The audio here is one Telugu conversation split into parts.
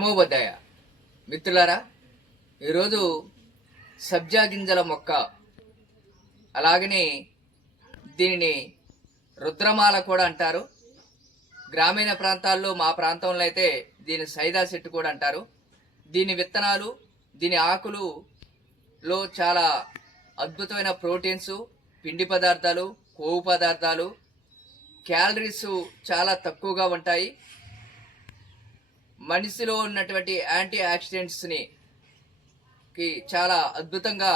నమోబుద్ధాయ మిత్రులారా, ఈరోజు సబ్జా గింజల మొక్క, అలాగనే దీనిని రుద్రమాల కూడా అంటారు. గ్రామీణ ప్రాంతాల్లో, మా ప్రాంతంలో అయితే దీని సైదా చెట్టు కూడా అంటారు. దీని విత్తనాలు, దీని ఆకులులో చాలా అద్భుతమైన ప్రోటీన్స్, పిండి పదార్థాలు, కొవ్వు పదార్థాలు, క్యాలరీస్ చాలా తక్కువగా ఉంటాయి. మనిషిలో ఉన్నటువంటి యాంటీ ఆక్సిడెంట్స్ని చాలా అద్భుతంగా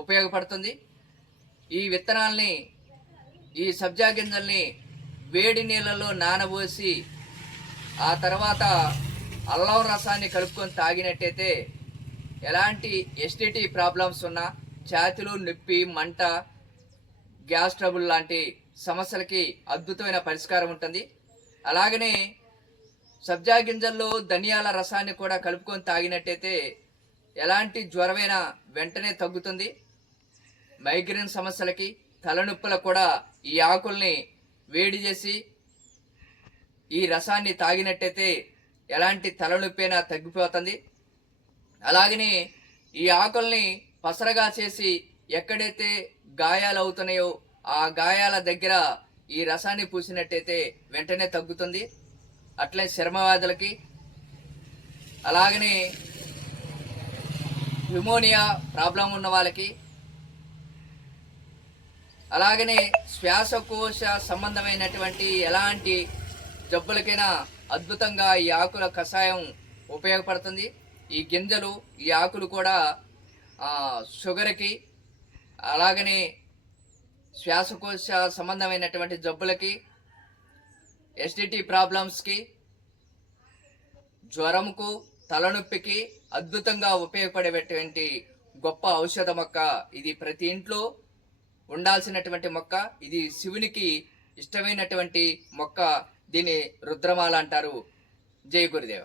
ఉపయోగపడుతుంది. ఈ విత్తనాల్ని, ఈ సబ్జా గింజల్ని వేడి నీళ్ళలో నానబోసి ఆ తర్వాత అల్లం రసాన్ని కలుపుకొని తాగినట్టయితే ఎలాంటి ఎసిడిటీ ప్రాబ్లమ్స్ ఉన్నా, ఛాతీలో నొప్పి, మంట, గ్యాస్ ట్రబుల్ లాంటి సమస్యలకి అద్భుతమైన పరిష్కారం ఉంటుంది. అలాగనే సబ్జా గింజల్లో ధనియాల రసాన్ని కూడా కలుపుకొని తాగినట్టయితే ఎలాంటి జ్వరమైనా వెంటనే తగ్గుతుంది. మైగ్రేన్ సమస్యలకి, తలనొప్పులకు కూడా ఈ ఆకుల్ని వేడి చేసి ఈ రసాన్ని తాగినట్టయితే ఎలాంటి తలనొప్పి అయినా తగ్గిపోతుంది. అలాగనే ఈ ఆకుల్ని పసరగా చేసి ఎక్కడైతే గాయాలు అవుతున్నాయో ఆ గాయాల దగ్గర ఈ రసాన్ని పూసినట్టయితే వెంటనే తగ్గుతుంది. అట్లే చర్మవ్యాధులకి, అలాగనే న్యూమోనియా ప్రాబ్లం ఉన్న వాళ్ళకి, అలాగనే శ్వాసకోశ సంబంధమైనటువంటి ఎలాంటి జబ్బులకైనా అద్భుతంగా ఈ ఆకుల కషాయం ఉపయోగపడుతుంది. ఈ గింజలు, ఈ ఆకులు కూడా షుగర్కి, అలాగనే శ్వాసకోశ సంబంధమైనటువంటి జబ్బులకి, ఎసిడిటీ ప్రాబ్లమ్స్కి, జ్వరంకు, తలనొప్పికి అద్భుతంగా ఉపయోగపడేటువంటి గొప్ప ఔషధ మొక్క ఇది. ప్రతి ఇంట్లో ఉండాల్సినటువంటి మొక్క ఇది. శివునికి ఇష్టమైనటువంటి మొక్క. దీన్ని రుద్రమాల అంటారు. జై గురుదేవ.